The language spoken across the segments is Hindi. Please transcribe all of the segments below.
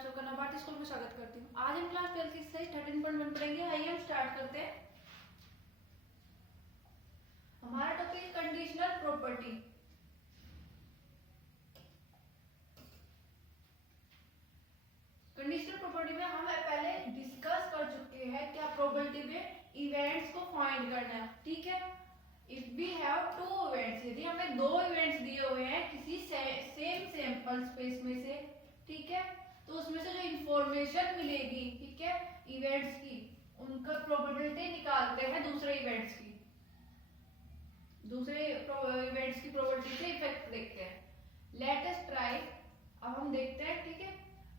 आप सबका नवभारती स्कूल में स्वागत करती हूँ। आज हम क्लास 12 की एक्सरसाइज 13.1 पढ़ेंगे। आइए हम स्टार्ट करते हैं। हमारा topic conditional property. Conditional property में हम पहले डिस्कस कर चुके हैं क्या प्रोबेबिलिटी में इवेंट्स को फाइंड करना है, ठीक है। If we have two events, यदि हमें दो इवेंट्स दिए हुए हैं किसी सेम सैंपल स्पेस में से, ठीक है, तो उसमें से जो इंफॉर्मेशन मिलेगी, ठीक है, इवेंट्स की, उनका प्रोबेबिलिटी निकालते हैं दूसरे इवेंट्स की प्रोबेबिलिटी से इफेक्ट देखते हैं। Let us try. अब हम देखते हैं, ठीक है।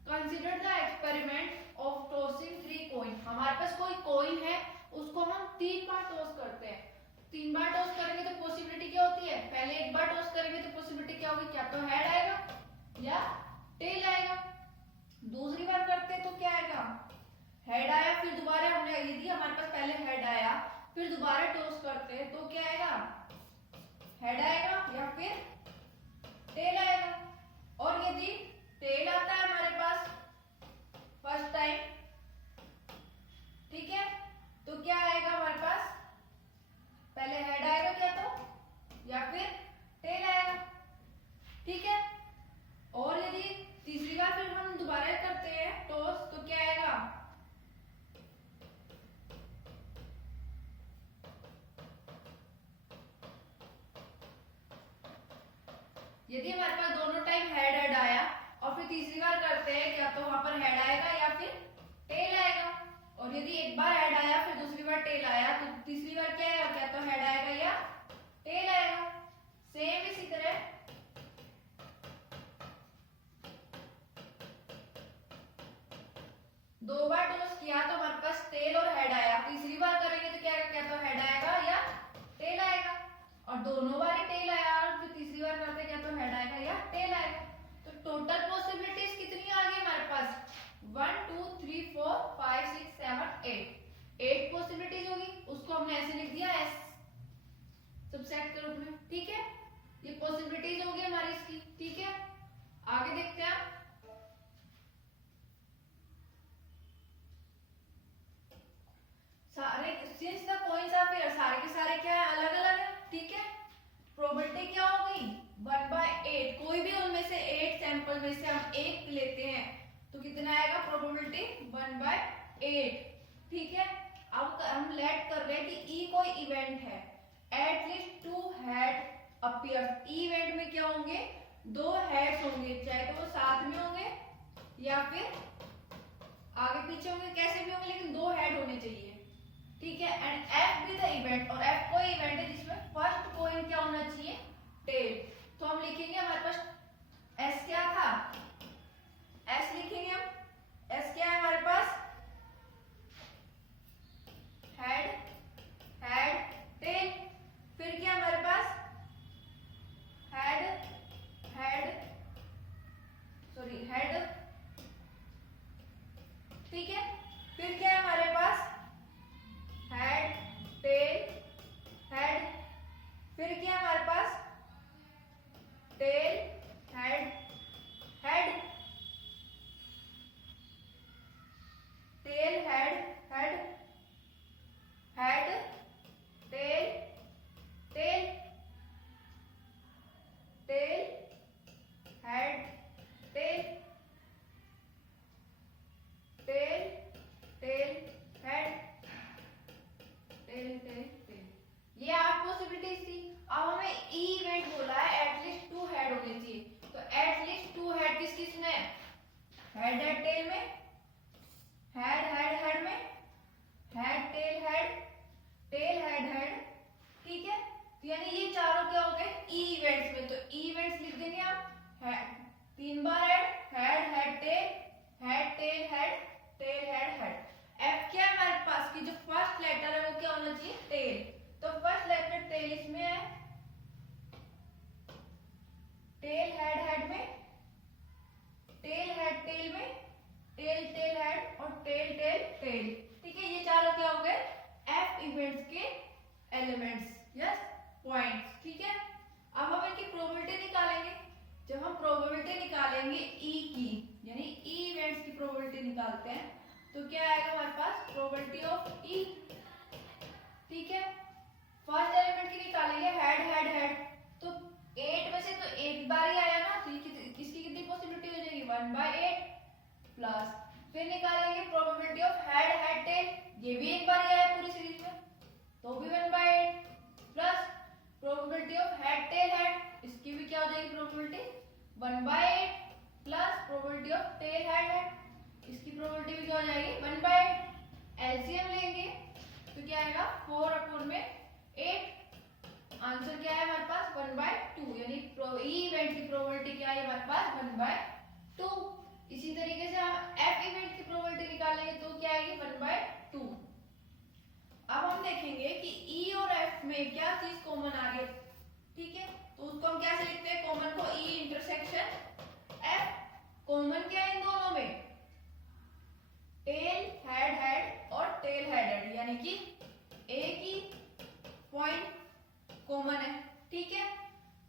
Consider the experiment of tossing 3 coin. हमारे पास कोई कॉइन है, उसको हम 3 बार टॉस करते हैं। 3 बार टॉस करेंगे तो पॉसिबिलिटी क्या होती है? पहले एक बार टॉस करेंगे तो पॉसिबिलिटी क्या होगी? क्या तो हेड आएगा या टेल आएगा। दूसरी बार करते हैं तो क्या आएगा? हेड आया, फिर दोबारा हमने, यदि हमारे पास पहले हेड आया फिर दोबारा टॉस करते हैं तो क्या आएगा? हेड आएगा या फिर टेल आएगा। और यदि टेल आता है हमारे पास फर्स्ट टाइम, ठीक है, तो क्या आएगा हमारे पास? पहले हेड आएगा क्या तो, या फिर टेल आएगा, ठीक है। और यदि तीसरी बार फिर हम दोबारा करते हैं टॉस तो क्या आएगा? यदि हमारे पास दोनों टाइम हेड आया और फिर तीसरी बार करते हैं क्या तो वहां पर हेड आएगा या फिर टेल आएगा। और यदि एक बार हेड आया फिर दूसरी बार टेल आया तो तीसरी बार क्या आएगा? क्या तो हेड आएगा या टेल आएगा। सेम इसी तरह दो बार टॉस किया तो हमारे पास टेल और हेड आया। तीसरी बार करेंगे तो क्या आएगा? क्या तो हेड आएगा या टेल आएगा। और दोनों बार ही टेल आया और फिर तीसरी बार करते क्या तो हेड आएगा या टेल आएगा। तो टोटल पॉसिबिलिटीज कितनी आ गई हमारे पास? 1 2 3 4 5 6 7 8 पॉसिबिलिटीज होगी। उसको हमने ऐसे लिख दिया एस सबसेट के रूप में, ठीक है। ये पॉसिबिलिटीज होगी हमारी इसकी, ठीक है। आगे देखते हैं। सारे since the coins are pair, सारे के सारे क्या है? अलग अलग है, ठीक है। प्रोबेबिलिटी क्या हो गई? 1/8। कोई भी उनमें से 8 सैंपल में से हम एक लेते हैं तो कितना आएगा प्रोबेबिलिटी? 1/8, ठीक है। अब हम लेट कर रहे हैं कि ई कोई इवेंट है, एटलीस्ट 2 हेड अपीयर्स। ई इवेंट में क्या होंगे? 2 हेड्स होंगे, चाहे तो वो साथ में होंगे या फिर आगे पीछे होंगे, कैसे भी होंगे, लेकिन 2 हेड होने चाहिए, ठीक है। एंड एफ भी द इवेंट, और एफ कोई इवेंट है जिसमें फर्स्ट कॉइन क्या होना चाहिए? टेल। तो हम लिखेंगे हमारे पास एस क्या था? एस लिखेंगे हम। एस क्या है हमारे पास? Head head tell. फिर क्या हमारे पास? हेड हेड हेड, ठीक है। फिर क्या है हमारे पास? Head tail head. फिर क्या है हमारे पास? Tail head head, tail head head, head tail tail, tail head tail, tail tail head, tail tail tail. ये 8 पॉसिबिलिटीज थी। अब हमें ई इवेंट बोला है एटलीस्ट 2 हेड होने चाहिए, तो एटलीस्ट 2 हेड किस किस में? हेड हेड टेल में, हेड हेड हेड में, head tail head, tail head head, ठीक है। तो यानी ये चारों क्या हो गए? ई इवेंट्स में। तो ई इवेंट्स लिख देंगे हम 3 बार head head tail, head tail head, tail head head. F क्या है हमारे पास की जो फर्स्ट लेटर है वो क्या होना चाहिए? टेल। तो फर्स्ट लेटर टेल इसमें है, टेल हेड हेड में, टेल हेड टेल में, टेल टेल हेड और टेल टेल टेल, ठीक है। ये चारों क्या हो गए? एफ इवेंट्स के एलिमेंट्स, यस, पॉइंट्स, ठीक है। अब हम इनकी प्रोबेबिलिटी निकालेंगे। जब हम प्रोबेबिलिटी निकालेंगे ई की, यानी ई इवेंट्स की निकालते हैं तो क्या आएगा हमारे पास प्रोबेबिलिटी ऑफ ई, ठीक है। फर्स्ट एलिमेंट की निकालेंगे हेड हेड हेड, तो 8 में से तो एक बार ही आया ना, तो इसकी कितनी पॉसिबिलिटी हो जाएगी 1/8 प्लस, फिर निकालेंगे probability of head head tell, ये भी एक बार ही आया पूरी सीरीज में तो भी 1/8 plus probability of head tail head, इसकी भी क्या हो जाएगी probability 1/8 plus probability of tell head head, इसकी प्रोबेबिलिटी भी क्या हो जाएगी 1/8। एलसीएम लेंगे तो क्या आएगा 4/8, आंसर क्या है हमारे पास 1/2, यानी ई इवेंट की प्रोबेबिलिटी क्या है हमारे पास 1/2। इसी तरीके से हम एफ इवेंट की प्रोबेबिलिटी निकालेंगे तो क्या आएगी 1/2। अब हम देखेंगे कि ई और एफ में क्या चीज कॉमन आ रही है, ठीक है, तो उसको हम कैसे लिखते हैं कॉमन को, ई इंटरसेक्शन एफ। कॉमन क्या है इन दोनों में, टेल हेड हेड और टेल हेड हेड, यानी कि एक ही पॉइंट कॉमन है, ठीक है।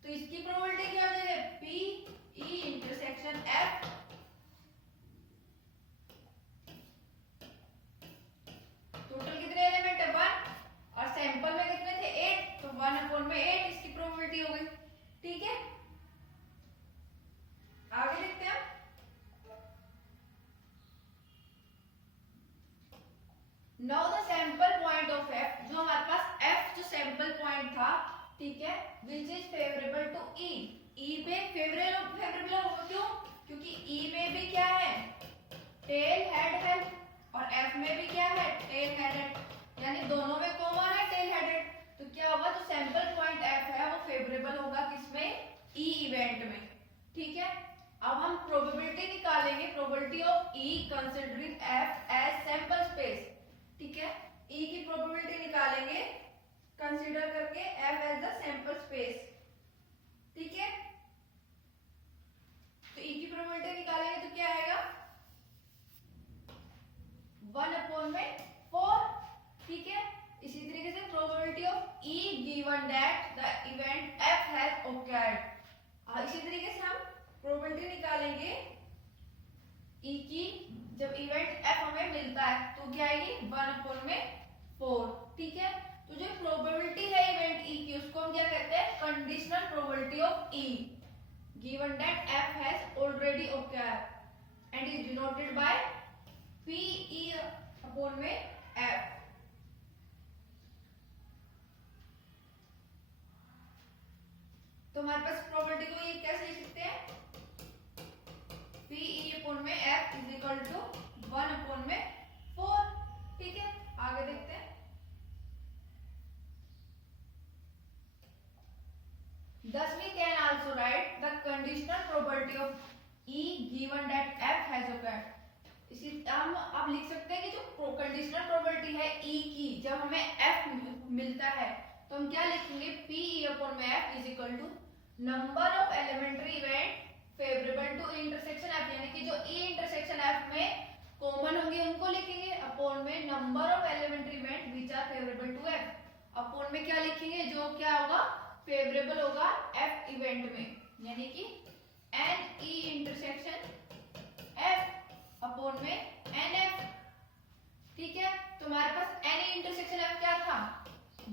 तो इसकी प्रोबेबिलिटी क्या हो जाएगी P E intersection F. Total कितने एलिमेंट है 1 और सैंपल में कितने थे 8, तो 1/8 इसकी प्रोबेबिलिटी हो गई, ठीक है। आगे देखते हैं now the sample point of F, जो हमारे पास एफ जो सैंपल पॉइंट था, ठीक है, विच इज फेवरेबल टू ई, ई पे फेवरेबल होगा, क्यों, क्योंकि ई में भी क्या है टेल हेड हेड और एफ में भी क्या है टेल हेड हेड, यानी दोनों में कॉमन है टेल हेड हेड, तो क्या होगा जो सैंपल पॉइंट एफ है वो फेवरेबल होगा किसमें ई इवेंट में, ठीक है। अब हम प्रोबेबिलिटी निकालेंगे, probability of E considering F as sample space, ठीक है, ई की प्रोबेबिलिटी निकालेंगे कंसीडर करके F as the sample space, ठीक है। तो ई की प्रोबेबिलिटी निकालेंगे तो क्या आएगा 1/4, ठीक है। इसी तरीके से probability of E given that the event F has occurred, इसी तरीके से हम प्रोबेबिलिटी निकालेंगे ई की, जब इवेंट एफ हमें मिलता है तो क्या आएगी 1/4, ठीक है। तो जो प्रोबेबिलिटी है इवेंट ई की उसको हम क्या कहते हैं conditional probability of E given that F has already occurred and is denoted by P E upon में एफ। तो हमारे पास प्रोबेबिलिटी को ये कैसे लिख सकते हैं पी ई अपॉन में एफ इज इक्वल टू 1/4, ठीक है। आगे देखते हैं thus we can also write the conditional probability of E given that F has occurred। इसी हम आप लिख सकते हैं कि जो कंडीशनल प्रोबेबिलिटी है E की, जब हमें F मिलता है तो हम क्या लिखेंगे P E अपॉन में F is equal to number of elementary event favourable to intersection F, यानी कि जो E इंटरसेक्शन F में कॉमन होंगे उनको लिखेंगे अपॉन में number of elementary event which are favourable to F, upon में क्या लिखेंगे जो क्या होगा फेवरेबल होगा F इवेंट में, यानी कि N E intersection F upon में NF, ठीक है। तो हमारे पास N E इंटरसेक्शन F क्या था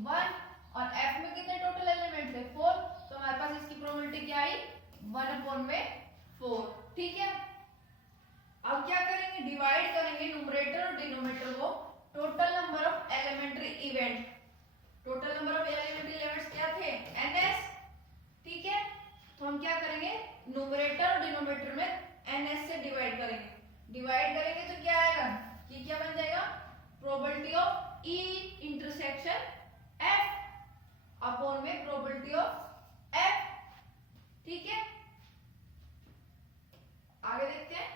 1 और F में कितने टोटल एलिमेंट थे 4, तो हमारे पास इसकी प्रोबेबिलिटी क्या आई 1/4, ठीक है। अब क्या करेंगे डिवाइड करेंगे न्यूमरेटर और डिनोमिनेटर को total number of elementary event, total number of elementary events क्या थे NS, ठीक है। तो हम क्या करेंगे न्यूमरेटर और डिनोमिनेटर में NS से डिवाइड करेंगे तो क्या आएगा ये क्या बन जाएगा probability of E intersection F upon में प्रोबेबिलिटी ऑफ F, ठीक है। आगे देखते हैं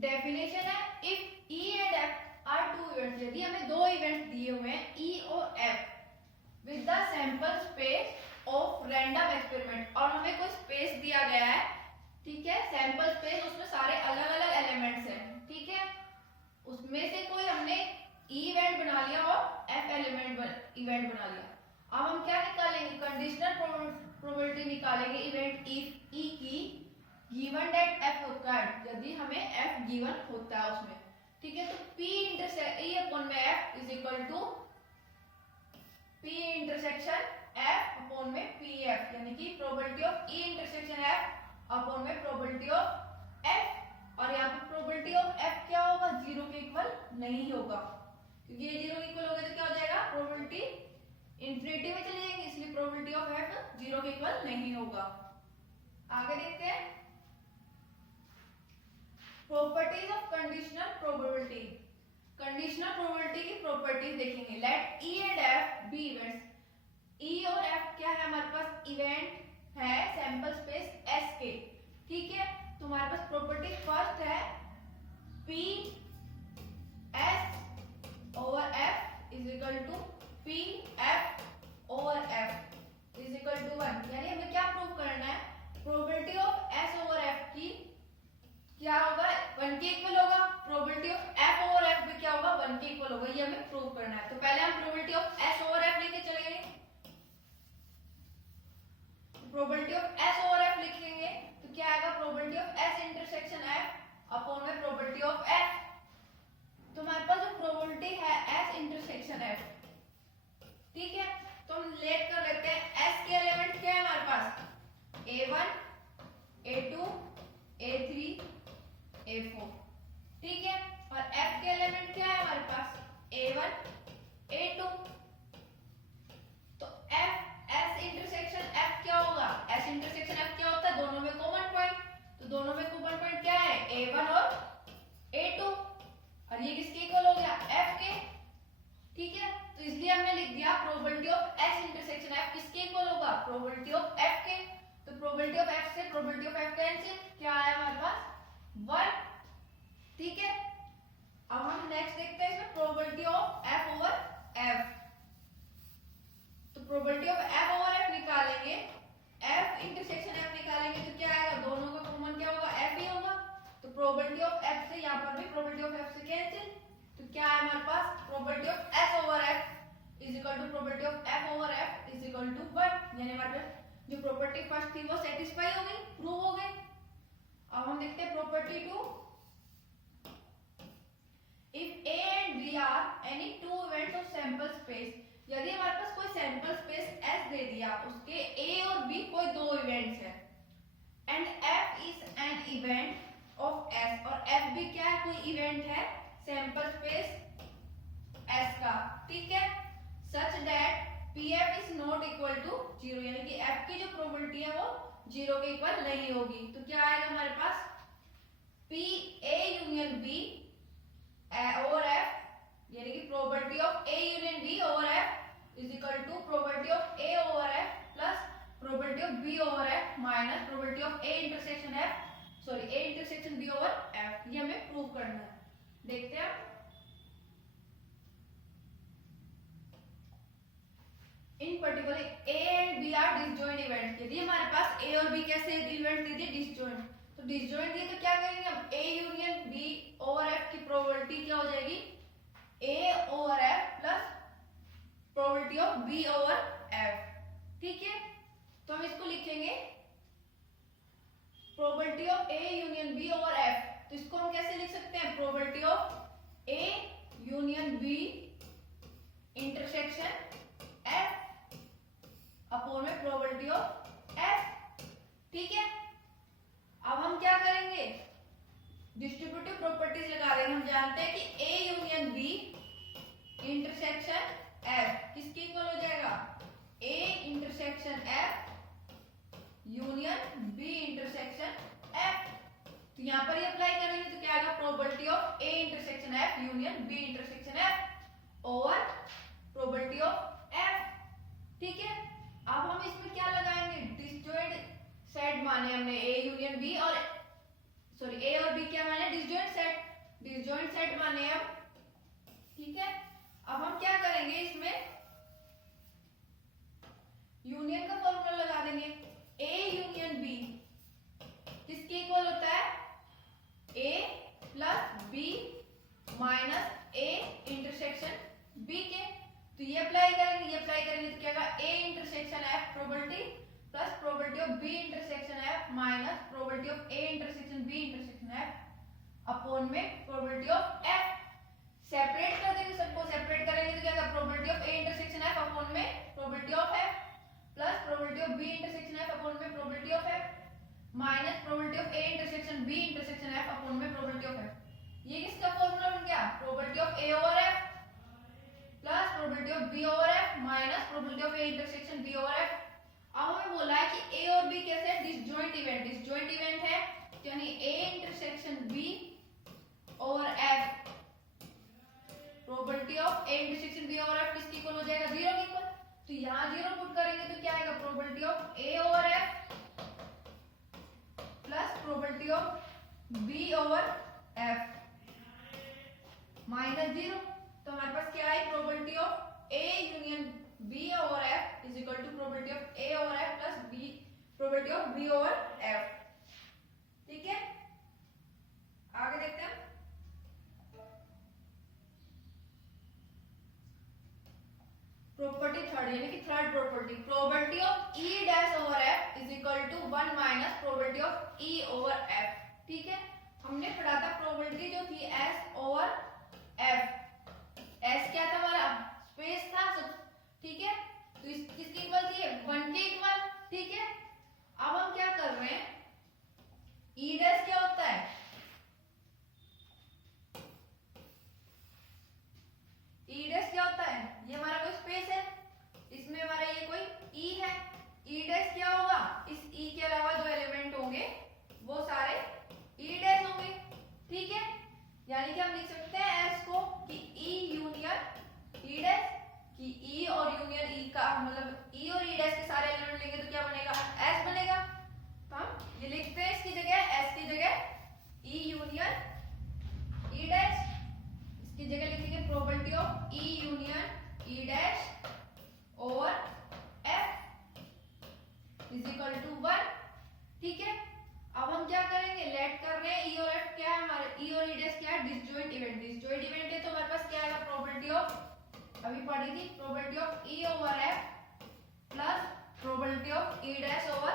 डेफिनेशन है if E and F are two events, यदि हमें दो इवेंट्स दिए हुए हैं E और F with the sample space of random experiment, और हमें कोई स्पेस दिया गया है, ठीक है, सैंपल स्पेस, उसमें सारे अलग अलग एलिमेंट्स हैं, ठीक है, उसमें से कोई हमने E इवेंट बना लिया और F इवेंट बना लिया। अब हम क्या निकालेंगे कंडीशनल प्रोबेबिलिटी निकालेंगे इवेंट इफ E की गिवन दैट F occurred, यदि हमें f गिवन होता है उसमें, ठीक है। तो p इंटरसेक्शन e अपॉन में f is equal to p intersection f upon में pf, यानी कि probability of e intersection f upon में प्रोबेबिलिटी ऑफ f, और यहाँ पे प्रोबेबिलिटी ऑफ f क्या होगा, 0 के इक्वल नहीं होगा, क्योंकि ये 0 के इक्वल होगा तो क्या हो जाएगा, प्रोबेबिलिटी इंफिनिटी में चली जाएगी, इसलिए प्रोबेबिलिटी ऑफ f 0 के इक्वल नहीं होगा। आगे देखते हैं properties of conditional probability. Conditional probability की प्रॉपर्टीज देखेंगे। Let E and F be events, E और एफ क्या है, हमारे पास इवेंट है सैंपल स्पेस एस के, ठीक है। तो हमारे पास प्रॉपर्टी फर्स्ट है P S over F is equal to P F over F is equal to 1, यानी हमें क्या प्रूव करना है, probability of S over F की क्या होगा, 1 के इक्वल होगा, probability of F over F भी क्या होगा, 1 के इक्वल होगा, ये हमें प्रूव करना है। तो पहले हम probability of S over F लेके चलेंगे, probability of S over F लिखेंगे तो क्या आएगा, probability of S intersection F upon में प्रोबेबिलिटी ऑफ एफ। तो हमारे पास जो प्रोबेबिलिटी है एस इंटरसेक्शन एफ, ठीक है, तो हम लेट कर लेते हैं एस के एलिमेंट क्या है हमारे पास, a1 a2 a3 a4, ठीक है, और f के एलिमेंट क्या है हमारे पास, a1 a2। तो f s इंटरसेक्शन f क्या होगा, s इंटरसेक्शन f क्या होता है, दोनों में कॉमन पॉइंट, तो दोनों में कॉमन पॉइंट क्या है, a1 और a2, और ये किसके इक्वल हो गया, f के, ठीक है। तो इसलिए हमने लिख दिया probability of s intersection f किसके इक्वल होगा, प्रोबेबिलिटी ऑफ f के। तो प्रोबेबिलिटी ऑफ f से प्रोबेबिलिटी ऑफ f कैंसिल, क्या आया हमारे पास 1, ठीक है। अब हम नेक्स्ट देखते हैं इसमें probability of f over f। तो probability of f over f निकालेंगे, f इंटरसेक्शन f निकालेंगे तो क्या आएगा, दोनों का कॉमन क्या होगा, f ही होगा। तो प्रोबेबिलिटी ऑफ f से यहाँ पर भी प्रोबेबिलिटी ऑफ f से कैंसिल, तो क्या है हमारे पास, probability of s over f is equal to probability of f over f is equal to 1, यानी हमारे पास जो प्रॉपर्टी फर्स्ट थी वो सेटिस्फाई हो गई, प्रूव हो गई। अब हम देखते हैं property 2, if a and b are any two events of sample space, यदि हमारे पास कोई सैंपल स्पेस S दे दिया, उसके a और b कोई दो इवेंट्स हैं, and f is an event of S, और f भी क्या है, कोई इवेंट है सैंपल स्पेस S का, ठीक है, such that pf is not equal to 0, यानी कि f की जो प्रोबेबिलिटी है वो 0 के इक्वल नहीं होगी। तो क्या आएगा हमारे पास, p a union b over f, यानी कि probability of a union b over f is equal to probability of a over f plus probability of b over f minus probability of a intersection f, sorry a intersection b over f, ये हमें प्रूव करना है। देखते हैं in particular a and b are disjoint event, यदि हमारे पास a और b कैसे इवेंट दे दिए, डिसजॉइंट, तो डिसजॉइंट दिए तो क्या करेंगे हम, a union b over f की प्रोबेबिलिटी क्या हो जाएगी, a over f plus probability of b over f, ठीक है। तो हम इसको लिखेंगे probability of a union b over f, तो इसको हम कैसे लिख सकते हैं, probability of a union b intersection f upon में प्रोबेबिलिटी ऑफ f, ठीक है। अब हम क्या करेंगे, डिस्ट्रीब्यूटिव प्रॉपर्टीज लगा देंगे। हम जानते हैं कि a union b intersection f किसके इक्वल हो जाएगा, a intersection f union b intersection f। तो यहाँ पर ये अप्लाई करेंगे तो क्या आएगा, probability of a intersection f union b intersection f over probability of f, ठीक है। अब हम इसमें क्या लगाएंगे, डिसजॉइंट सेट माने हमने a यूनियन b, और सॉरी a और b क्या माने, डिसजॉइंट सेट, डिसजॉइंट सेट माने हम, ठीक है। अब हम क्या करेंगे, इसमें यूनियन का फॉर्मूला लगा देंगे, a यूनियन b किसके इक्वल होता है, a plus b minus a intersection b के। तो ये अप्लाई करेंगे तो क्या होगा, a intersection f probability plus probability of b intersection f minus probability of a intersection b intersection upon में प्रोबेबिलिटी ऑफ एफ। सेपरेट कर देंगे, सबको सेपरेट करेंगे तो क्या होगा, probability of A intersection F upon में probability of F plus probability of B intersection F upon में probability of F minus probability of A intersection B intersection F upon में प्रोबेबिलिटी ऑफ एफ। ये किसका फॉर्मूला बन गया, probability of A over F plus probability of B over F minus probability of A intersection B over F. अब हमें बोला है कि ए और बी कैसे है, डिसजॉइंट इवेंट है, यानी A intersection B over F probability of A intersection B over F किसकी इक्वल हो जाएगा, 0 की इक्वल। तो यहाँ 0 पुट करेंगे तो क्या आएगा, probability of A over F plus probability of B over F minus 0। तो हमारे पास क्या है, probability of A union B over F is equal to probability of A over F plus B probability of B over F. ठीक है, आगे देखते हैं। प्रॉपर्टी थर्ड यानी कि third property, probability of E dash over F is equal to 1 minus probability of E over F. ठीक है, हमने पढ़ा था प्रोबेबिलिटी जो थी एस ओवर एफ। एस क्या था हमारा, स्पेस था सब। ठीक है, तो इस किसकी इक्वल थी, 1 के इक्वल। ठीक है, अब हम क्या कर रहे हैं, ई डैश क्या होता है, ई डैश क्या होता है, ये हमारा कोई स्पेस है, इसमें हमारा ये कोई ई है। ई डैश क्या होगा, इस ई के अलावा जो एलिमेंट होंगे वो सारे ई डैश होंगे। ठीक है, यानी कि हम लिख सकते हैं एस को कि ई यूनियन ई डैश, कि ई और यूनियन ई का मतलब ई और ई डैश के सारे एलिमेंट लेंगे तो क्या बनेगा, एस बनेगा। तो हम ये लिखते हैं इसकी जगह, एस की जगह ई यूनियन ई डैश, इसकी जगह लिखेंगे probability of E union E dash over F is equal to 1। ठीक है, अब हम क्या करेंगे, लेट कर रहे हैं ई और एफ क्या है, हमारे ई और ई डैश क्या है, डिसजॉइंट इवेंट है। तो हमारे पास क्या आएगा, प्रोबेबिलिटी ऑफ, अभी पढ़ी थी, probability of E over F plus probability of E dash over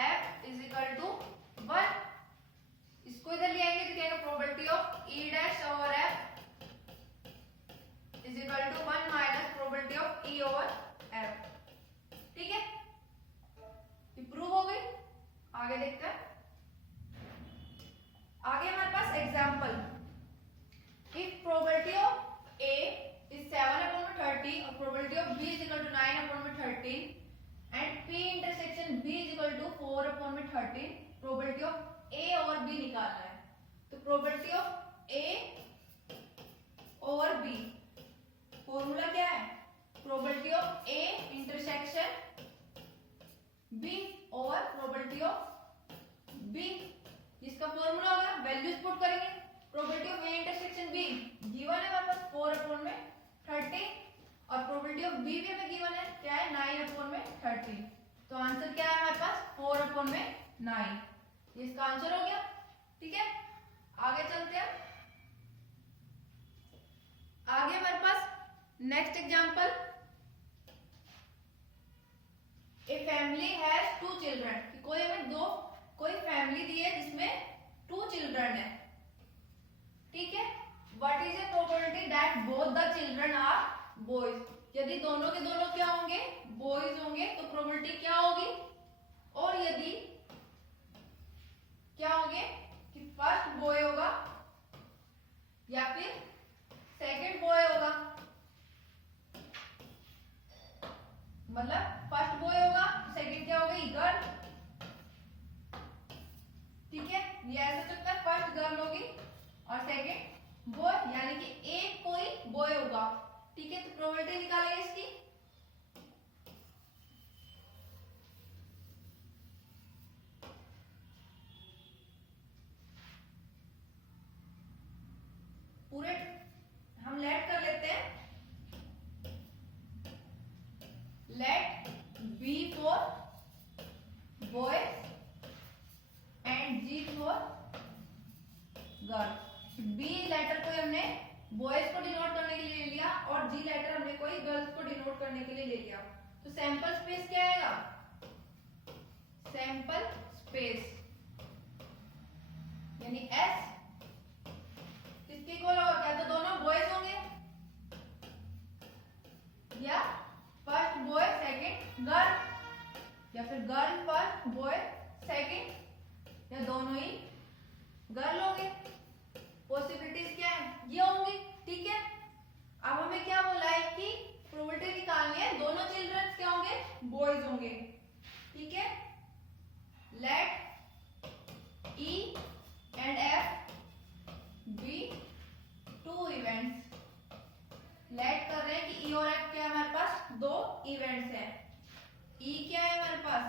F is equal to 1। इसको इधर ले आएंगे तो क्या आएगा, probability of E dash over F is equal to 1 minus probability of E over F. ठीक है, ये प्रूव हो गई। आगे देखते हैं, आगे हमारे पास example, if probability of A is 7/30 और probability of B is equal to 9/13 and P intersection B is equal to 4/13, probability of A और बी निकालना है। तो probability of A over B formula क्या है, probability of A intersection B over probability of B, जिसका फॉर्मूला होगा, वैल्यूज पुट करेंगे। Probability of A intersection B given है हमारे पास 4/30 और प्रोबेबिलिटी ऑफ बी भी हमें गिवन है, क्या है, 9/30। तो आंसर क्या है हमारे पास, 4/9। ये इसका आंसर हो गया। ठीक है, आगे चलते हैं। आगे हमारे पास next example, a family has 2 children, कोई हमें कोई फैमिली दी है जिसमें 2 चिल्ड्रन है। ठीक है, what is a probability that both the children are boys, यदि दोनों के दोनों क्या होंगे, बॉयज होंगे तो प्रोबेबिलिटी क्या होगी, और यदि क्या होंगे कि फर्स्ट बॉय होगा या फिर सेकंड बॉय होगा, मतलब फर्स्ट बॉय होगा सेकंड क्या हो गई, गर्ल। ठीक है, ये ऐसा हो सकता है, फर्स्ट गर्ल होगी और सेकंड बॉय, यानी कि एक कोई बॉय होगा। ठीक है, तो प्रोबेबिलिटी निकालेंगे इसकी, पूरे हम लेट कर लेते हैं, let B for boys and G for girl. B letter को हमने बॉयज को डिनोट करने के लिए ले लिया और जी लेटर हमने कोई गर्ल्स को डिनोट करने के लिए ले लिया। तो सैंपल स्पेस क्या आएगा, सैंपल स्पेस यानी एस या दोनों ही गर्ल होंगे। पॉसिबिलिटीज क्या है, ये होंगी। ठीक है, अब हमें क्या बोला है कि प्रोबेबिलिटी निकालनी है, दोनों चिल्ड्रन क्या होंगे, बॉयज होंगे। ठीक है, let E and F be two events। Let कर रहे हैं कि E और F क्या है हमारे पास, दो इवेंट्स हैं। E क्या है हमारे पास,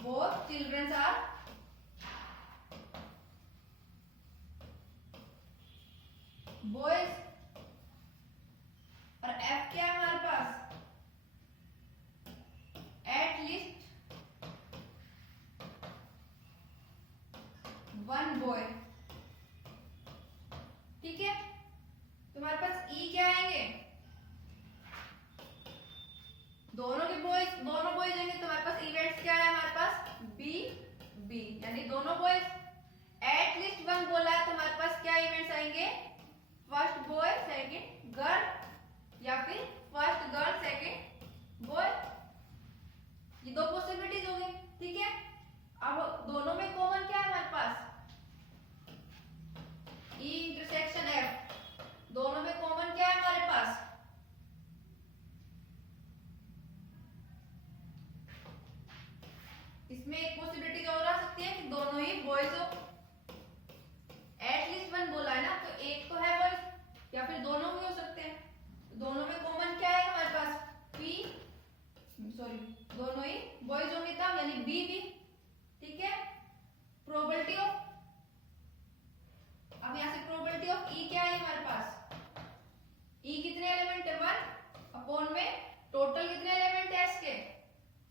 both children are boys, और F क्या है हमारे पास, at least one boy। ठीक है, तुम्हारे पास E क्या आएंगे, दोनों के बॉयज, दोनों बॉयज होंगे। तुम्हारे पास इवेंट्स क्या है हमारे पास, बी बी, यानी दोनों बॉयज। एटलीस्ट वन बोला है, तुम्हारे पास क्या इवेंट्स आएंगे, फर्स्ट बॉय सेकंड गर्ल, या फिर फर्स्ट गर्ल सेकंड बॉय। ये दो पॉसिबिलिटीज हो गई। ठीक है, अब दोनों में कॉमन क्या है हमारे पास, E इंटरसेक्शन F, दोनों में कॉमन क्या है हमारे पास, इसमें एक पॉसिबिलिटी और आ सकती है कि दोनों ही बॉयज हो। एटलीस्ट वन बोला है ना, तो एक तो है बॉयज या फिर दोनों भी हो सकते हैं। दोनों में कॉमन क्या है हमारे पास, दोनों ही बॉयज होंगे तब, यानी बी भी। ठीक है, प्रोबेबिलिटी ऑफ, अब यहां से प्रोबेबिलिटी ऑफ ई क्या है हमारे पास, ई कितने एलिमेंट है, 1 अपॉन में टोटल कितने एलिमेंट है इसके,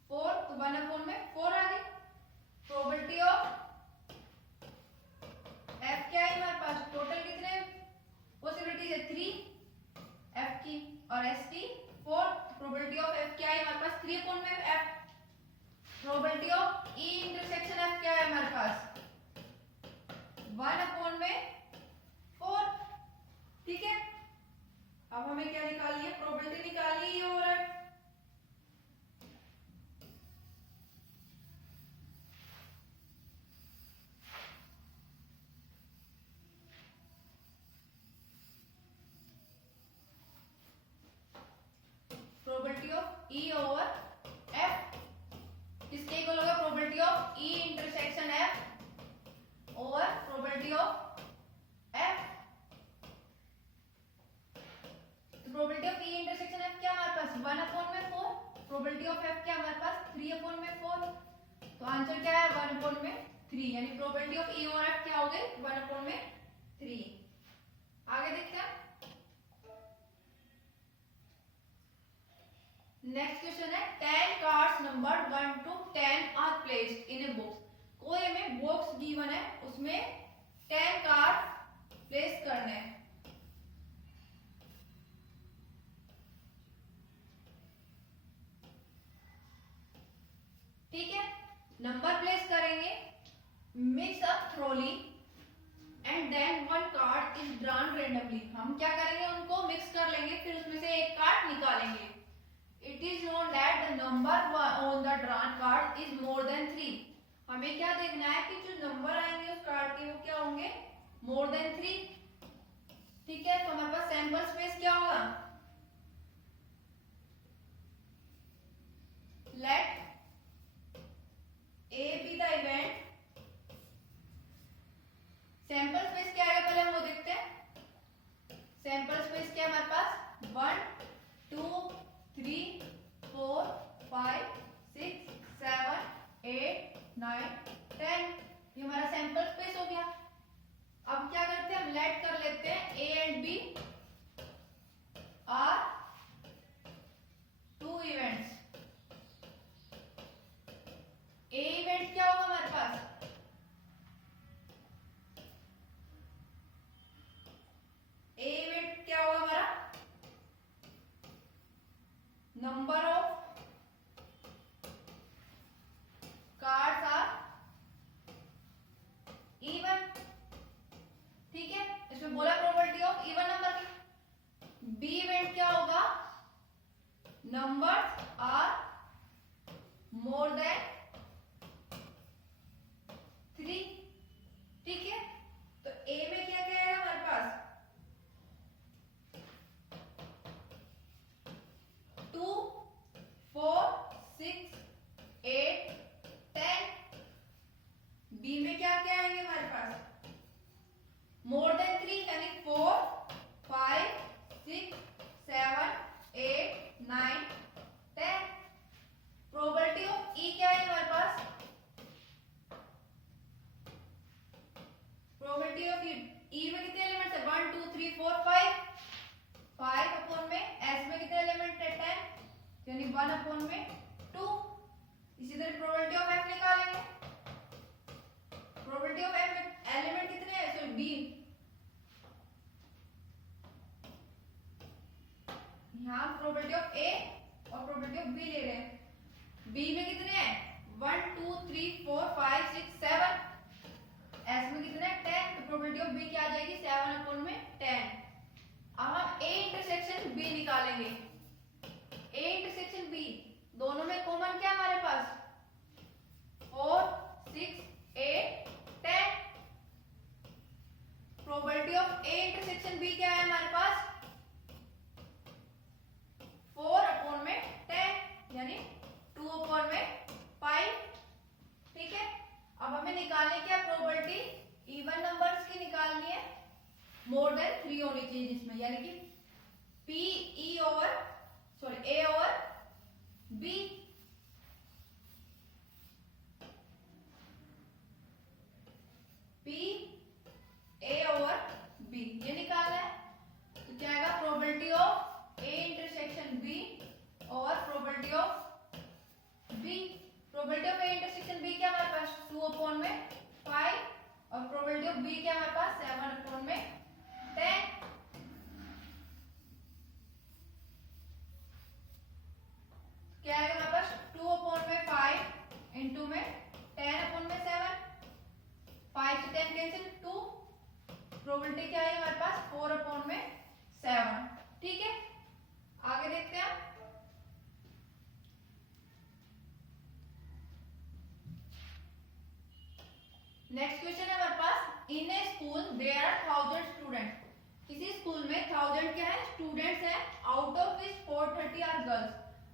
4, तो 1 अपॉन में 4 आ गई। प्रोबेबिलिटी ऑफ एफ क्या है हमारे पास, टोटल कितने पॉसिबिलिटीज है, 3 एफ की और एस की 4। प्रोबेबिलिटी ऑफ एफ क्या है हमारे पास, 3 अपॉन में F. Probability of E intersection F क्या है हमारे पास, 1 अपॉन में 4। ठीक है, अब हमें क्या निकालनी है, प्रोबेबिलिटी निकालनी है और F. Probability of E over F किसके इक्वल होगा, probability of E intersection F over probability of F। तो probability of E intersection F क्या हमारे पास, 1 अपॉन में 4। प्रोबेबिलिटी ऑफ F क्या हमारे पास, 3 अपॉन में 4। तो आंसर क्या है, 1 अपॉन में 3, यानी probability of E over F क्या हो गई, 1 अपॉन में 3। आगे देखते हैं, नेक्स्ट क्वेश्चन है 10 cards number 1 to 10 are placed in a box. कोई हमें बॉक्स गिवन है, उसमें 10 कार्ड प्लेस करने हैं। ठीक है, नंबर प्लेस करेंगे, mix up thoroughly and then one card is drawn randomly. हम क्या करेंगे, उनको मिक्स कर लेंगे, फिर उसमें से एक कार्ड निकालेंगे। It is known that the number on the drawn card is more than 3। हमें क्या देखना है कि जो नंबर आएंगे उस कार्ड के वो क्या होंगे, more than 3। ठीक है, तो हमारे पास सैंपल स्पेस क्या होगा, let A be the event। Sample space क्या है पहले हम वो देखते हैं। सैंपल स्पेस क्या है हमारे पास, 1 2 3 4 5 6 7 8 9 10। ये हमारा सैंपल स्पेस हो गया। अब क्या करते हैं, हम लेट कर लेते हैं A and B are 2 events. A event क्या होगा हमारे पास, ए इवेंट क्या होगा हमारा, number of cards are even. ठीक है, इसमें बोला प्रोबेबिलिटी ऑफ इवन नंबर की। बी इवेंट क्या होगा, numbers are more than more than 3 यानी 4 5 6 7 8 9 10। प्रोबेबिलिटी ऑफ ई क्या है हमारे पास, प्रोबेबिलिटी ऑफ ई में कितने एलिमेंट्स है 1 2 3 4 5 5 अपॉन में एस में कितने एलिमेंट है 10 यानी 1 अपॉन में 2। इसी तरह प्रोबेबिलिटी ऑफ एफ निकालेंगे, प्रोबेबिलिटी ऑफ एफ में एलिमेंट कितने हैं, सॉरी बी, यहाँ प्रोबेबिलिटी ऑफ ए और प्रोबेबिलिटी ऑफ बी ले रहे हैं। बी में कितने हैं 1 2 3 4 5 6 7, एस में कितने 10, तो प्रोबेबिलिटी ऑफ बी क्या आ जाएगी 7 अपॉन में 10। अब हम ए इंटरसेक्शन बी निकालेंगे। ए इंटरसेक्शन बी दोनों में कॉमन क्या हमारे पास 4 6 8 10। Probability of A intersection B क्या है हमारे पास 4 अपॉन में 10 यानी 2 अपॉन में 5। ठीक है, अब हमें निकालने क्या प्रोबेबिलिटी इवन नंबर्स की निकालनी है, मोर देन 3 होनी चाहिए जिसमें, यानी कि P E over sorry A over B. P A over B ये निकालना है, तो क्या आएगा probability of A intersection B और probability of B. Probability of A intersection B क्या हमारे पास 2 अपॉन में 5 और प्रोबेबिलिटी ऑफ बी क्या हमारे पास 7 अपॉन में 10। क्या आएगा हमारे पास 2 अपॉन में 5 इंटू में 10 अपॉन में 7, 5 से 10 कैंसिल 2, प्रोबेबिलिटी क्या है हमारे पास 4 अपॉन में 7। ठीक है, आगे देखते हैं। नेक्स्ट क्वेश्चन है हमारे पास, in a school there are 1000 student. किसी स्कूल में 1000 क्या है स्टूडेंट्स हैं, out of which 430 are girls.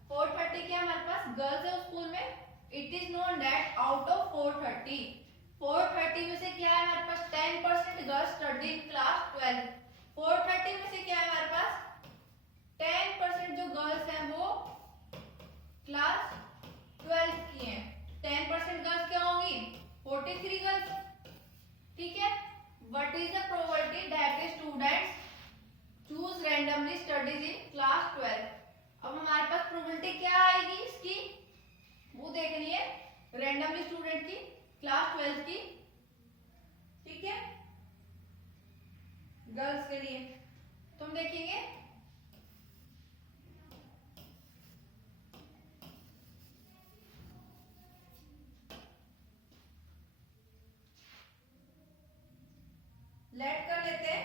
430 क्या हमारे पास गर्ल्स है उस स्कूल में। It is known that out of 430 में से क्या है हमारे पास 10% गर्ल्स स्टडी इन क्लास 12। 430 में से क्या है हमारे पास 10% जो गर्ल्स हैं वो क्लास 12 की हैं। 10% गर्ल्स क्या होंगी 43 गर्ल्स। ठीक है, what is the probability that the students choose randomly studies in class 12। अब हमारे पास प्रोबेबिलिटी क्या आएगी इसकी वो देखनी है, रैंडमली स्टूडेंट की क्लास 12 की। ठीक है, गर्ल्स के लिए तुम देखेंगे लेट कर लेते हैं।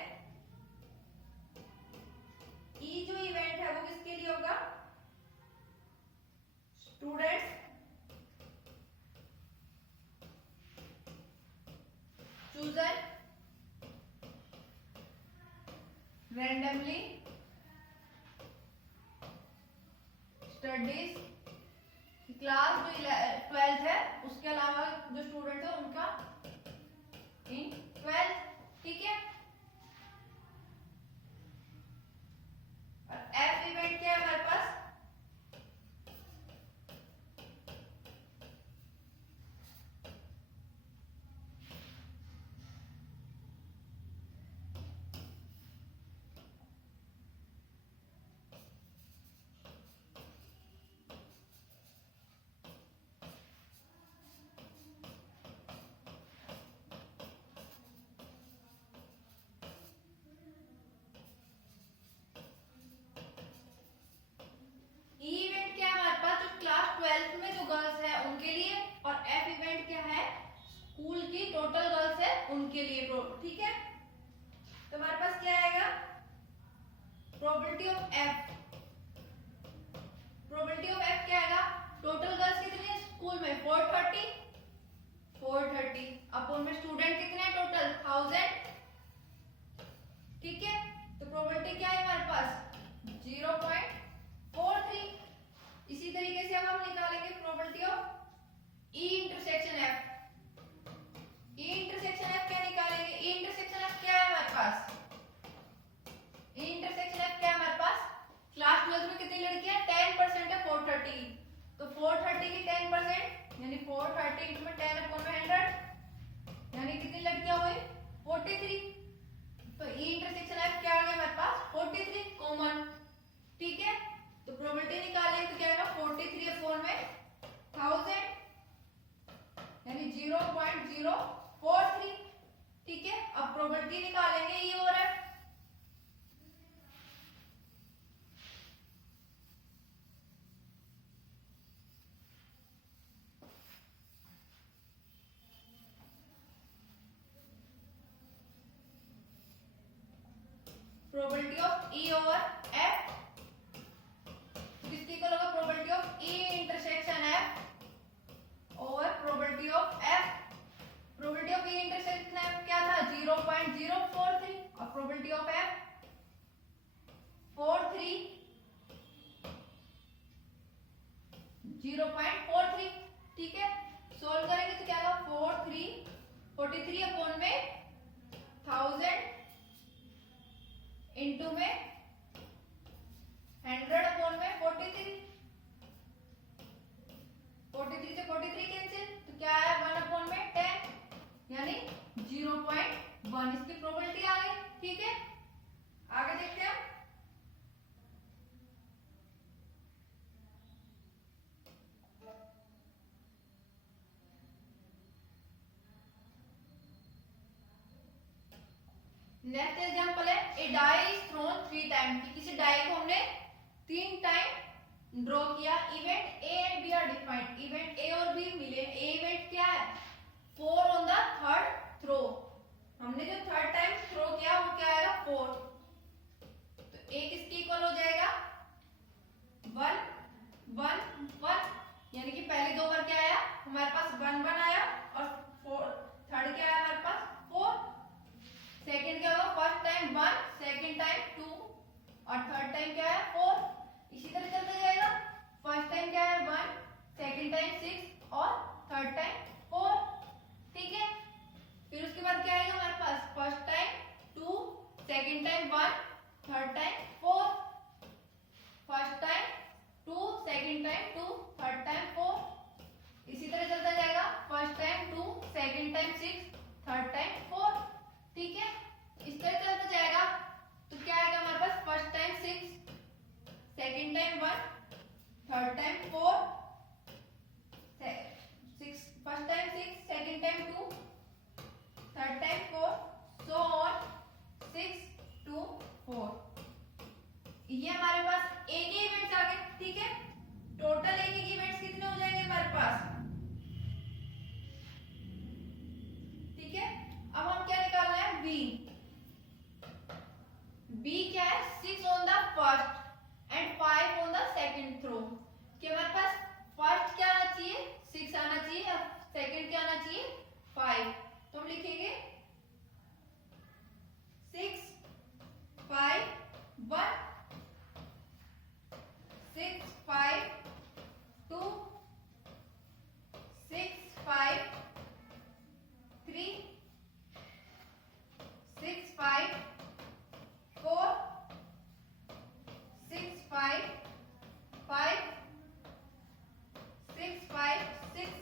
ई जो इवेंट है वो किसके लिए होगा students chosen randomly studies class जो 12th है उसके अलावा जो स्टूडेंट है उनका इन 12th। ठीक है, और एफ इवेंट क्या है हमारे पास उनके लिए, और एफ इवेंट क्या है स्कूल की टोटल गर्ल्स है उनके लिए। ठीक है, तो हमारे पास क्या आएगा probability of F. Probability of F क्या आएगा टोटल गर्ल्स कितनी है स्कूल में 430 अपॉन में स्टूडेंट कितने हैं टोटल 1000। ठीक है, तो प्रोबेबिलिटी क्या है हमारे पास 0.43। इसी तरीके से अब हम निकालेंगे probability of E intersection F. E intersection F क्या निकालेंगे, ई इंटरसेक्शन एफ क्या है हमारे 43, तो ई इंटरसेक्शन एफ क्या आ गया हमारे पास 43 कॉमन, ठीक है। तो प्रोबेबिलिटी निकालेंगे तो क्या आएगा 43 अपॉन में 1000 यानी 0.043, ठीक है। अब प्रोबेबिलिटी निकालेंगे ई और F. Probability of E over F किसकी इक्वल होगा, probability of E intersection F over probability of F. Probability of E intersection F क्या था 0.043 और प्रोबेबिलिटी ऑफ एफ 0.43, ठीक है। सोल्व करेंगे तो क्या होगा 43 अपॉन में 1000 इनटू में 100 अपॉन में 43 से 43 कैंसिल तो क्या है 1 अपॉन में 10 यानी 0.1 इसकी प्रोबेबिलिटी आ गई, ठीक है। आगे देखते हैं नेक्स्ट एग्जांपल है a die is thrown 3 time, कि किसी डाई को हमने 3 टाइम ड्रॉ किया। Event A and B are defined, event A और बी मिले। ए इवेंट क्या है 4 ऑन द थर्ड थ्रो, हमने जो थर्ड टाइम थ्रो किया वो क्या आएगा 4, तो ए किसकी इक्वल हो जाएगा 1 1 1, यानी कि पहले दो बार क्या आया हमारे पास 1 1 आया और 4 थर्ड क्या आया हमारे पास 4। सेकंड क्या होगा फर्स्ट टाइम 1, सेकंड टाइम 2 और थर्ड टाइम क्या है 4। इसी तरह चलता जाएगा, फर्स्ट टाइम क्या है 1, सेकंड टाइम 6 और थर्ड टाइम 4, ठीक है। फिर उसके बाद क्या आएगा हमारे पास first time 2, second time 1, third time 4, first time 2, second time 2, third time 4। इसी तरह चलता जाएगा first time 2, second time 6, third time 4, ठीक है। इस तरह चलता जाएगा तो क्या आएगा हमारे पास first time 6, second time 1, third time 4, first time 6, second time 2, third time 4, so on 6 to 4। ये हमारे पास एक ही इवेंट्स आ गए, ठीक है। टोटल एक ही इवेंट्स कितने हो जाएंगे हमारे पास, ठीक है। अब हम क्या निकालना है बी। बी क्या है 6 on the first and 5 on the second throw, कि हमारे पास फर्स्ट क्या आना चाहिए 6 आना चाहिए और सेकंड क्या आना चाहिए 5, तो हम लिखेंगे 6 5 1 6 5 2 6 5 3 6 5 4 6 5 5 6 5 6।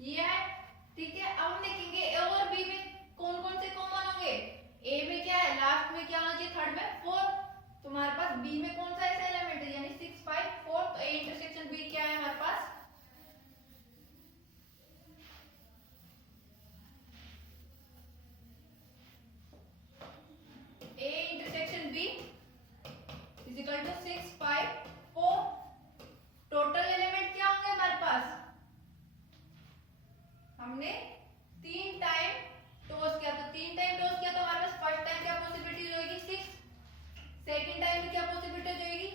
ये है, ठीक है। अब हम देखेंगे ए और बी में कौन कौन से कॉमन होंगे। ए में क्या है लास्ट में क्या होना चाहिए थर्ड में 4, तो हमारे पास बी में कौन सा ऐसा एलिमेंट है यानी 6 5 4, तो ए इंटरसेक्शन बी क्या है हमारे पास A intersection B is equal to 6 5 4। Total element क्या होंगे हमारे पास, हमने 3 टाइम टॉस किया, तो 3 टाइम टॉस किया तो हमारे पास फर्स्ट टाइम क्या पॉसिबिलिटी हो जाएगी 6, सेकंड टाइम में क्या पॉसिबिलिटी हो जाएगी,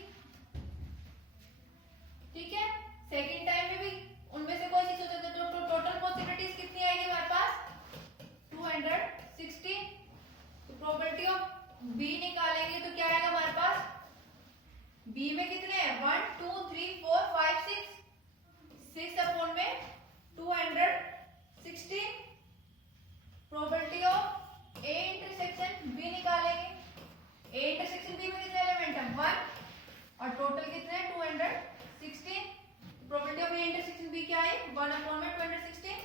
ठीक है। सेकंड टाइम में भी उनमें से कोई 6 हो सकता है, तो टोटल पॉसिबिलिटीज कितनी आएगी हमारे पास 216। तो प्रोबेबिलिटी ऑफ बी निकालेंगे तो क्या आएगा हमारे पास, बी में कितने हैं 1 2 3 4 5 6 अपॉन में 216। Probability of A intersection B निकालेंगे, ए इंटरसेक्शन बी में कितने एलिमेंट है 1 और टोटल कितने हैं 216। Probability of A intersection B क्या है 1 अपॉन में 216।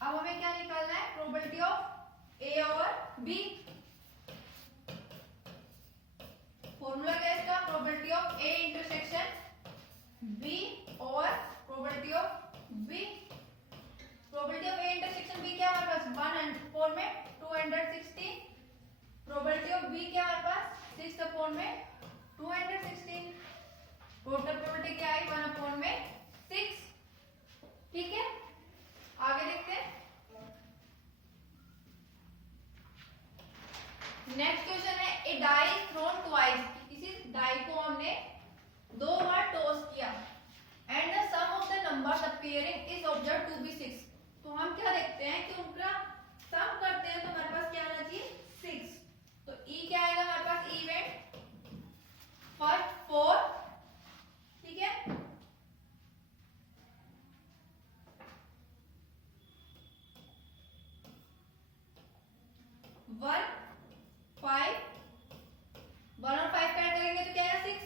अब हमें क्या निकालना है, प्रोबेबिलिटी ऑफ ए और बी। फॉर्मूला क्या है इसका, probability of A intersection B और probability of B. Probability of A intersection B क्या हमारे पास 1 अपॉन में 216। प्रोबेबिलिटी ऑफ बी क्या हमारे पास 6 अपॉन में 216। टोटल प्रोबेबिलिटी क्या है 1 अपॉन में 6। ठीक है, आगे देखते हैं। नेक्स्ट क्वेश्चन है, a die is thrown twice. इसी डाई को हमने 2 बार टॉस किया and the sum of the numbers appearing is observed to be 6। तो हम क्या देखते हैं कि उनका सम करते हैं तो हमारे पास क्या आना चाहिए 6। तो ई क्या आएगा हमारे पास, इवेंट फर्स्ट 4। ठीक है, वन 5 1 और 5 का ऐड करेंगे तो क्या है 6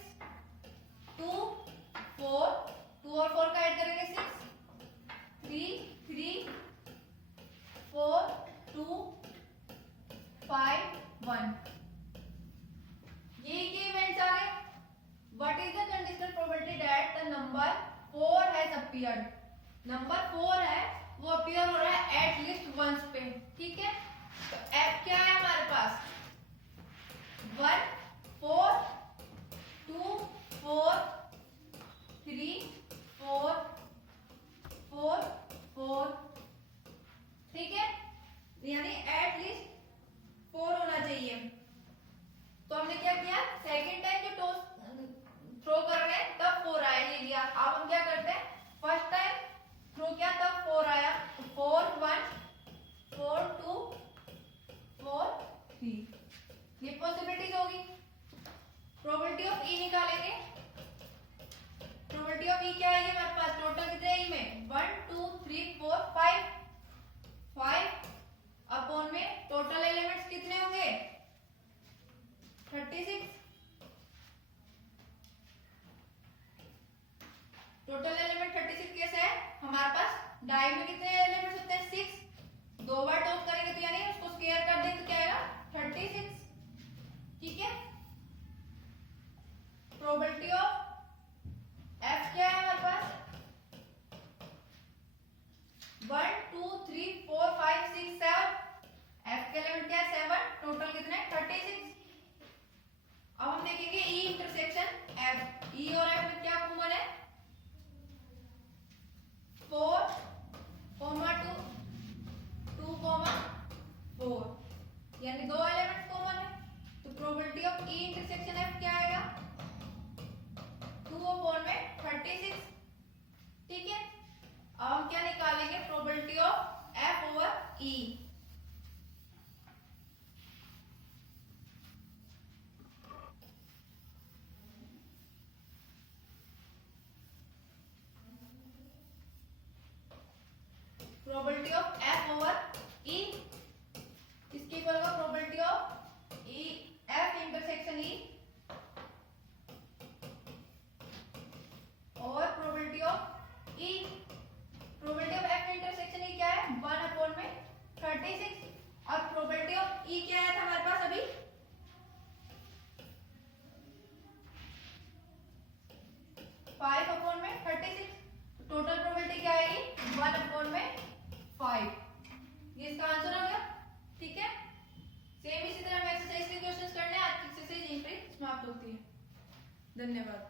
2 4 2 और 4 का ऐड करेंगे 6 3 3 4 2 5 1। ये के इवेंट्स आ गए। What is the conditional probability that the number 4 has appeared. Number 4 है वो अपीयर हो रहा है एट लीस्ट वंस पे। ठीक है, तो एफ क्या है हमारे पास 1 4 2 4 3 4 4 4। ठीक है, यानी एट लीस्ट 4 होना चाहिए। तो हमने क्या किया, सेकंड टाइम जो टॉस थ्रो कर रहे हैं तब 4 आया, ले लिया। अब हम क्या करते हैं, फर्स्ट टाइम थ्रो किया तब 4 आया, 4 1 4 2 4 3। ये पॉसिबिलिटीज होगी। प्रोबेबिलिटी ऑफ ई निकालेंगे। प्रोबेबिलिटी ऑफ ई क्या आएगी हमारे पास, टोटल कितने ई में 1 2 3 4 5 अपॉन में टोटल एलिमेंट्स कितने होंगे 36। टोटल एलिमेंट 36 कैसे है हमारे पास, डाई में कितने एलिमेंट्स होते हैं 6। 2 बार टॉस करेंगे तो यानी उसको स्क्वायर कर दें तो क्या आएगा 36। ठीक है, प्रोबेबिलिटी ऑफ एफ क्या है हमारे पास 1 2 3 4 5 6 7। एफ के एलिमेंट क्या है 7, टोटल कितने 36। अब हम देखेंगे ई इंटरसेक्शन एफ। ई और एफ में क्या कॉमन है 4 2 2 4, यानी 2 एलिमेंट कॉमन है। तो probability of E intersection F क्या आएगा 2 अपॉन में 36। ठीक है, अब हम क्या निकालेंगे, probability of F over E. Probability of F over E इसके इक्वल होगा probability of E F intersection E और probability of E. Probability of F intersection E क्या है 1 अपॉन में 36 और प्रोबेबिलिटी ऑफ ई क्या आया था हमारे पास अभी 5 अपॉन में 36। टोटल प्रोबेबिलिटी क्या आएगी 1 अपॉन में 5। ये इसका आंसर हो गया। ठीक है, सेम इसी तरह हम एक्सरसाइज के क्वेश्चंस करने हैं। आज की एक्सरसाइज यहीं पे समाप्त होती है। धन्यवाद।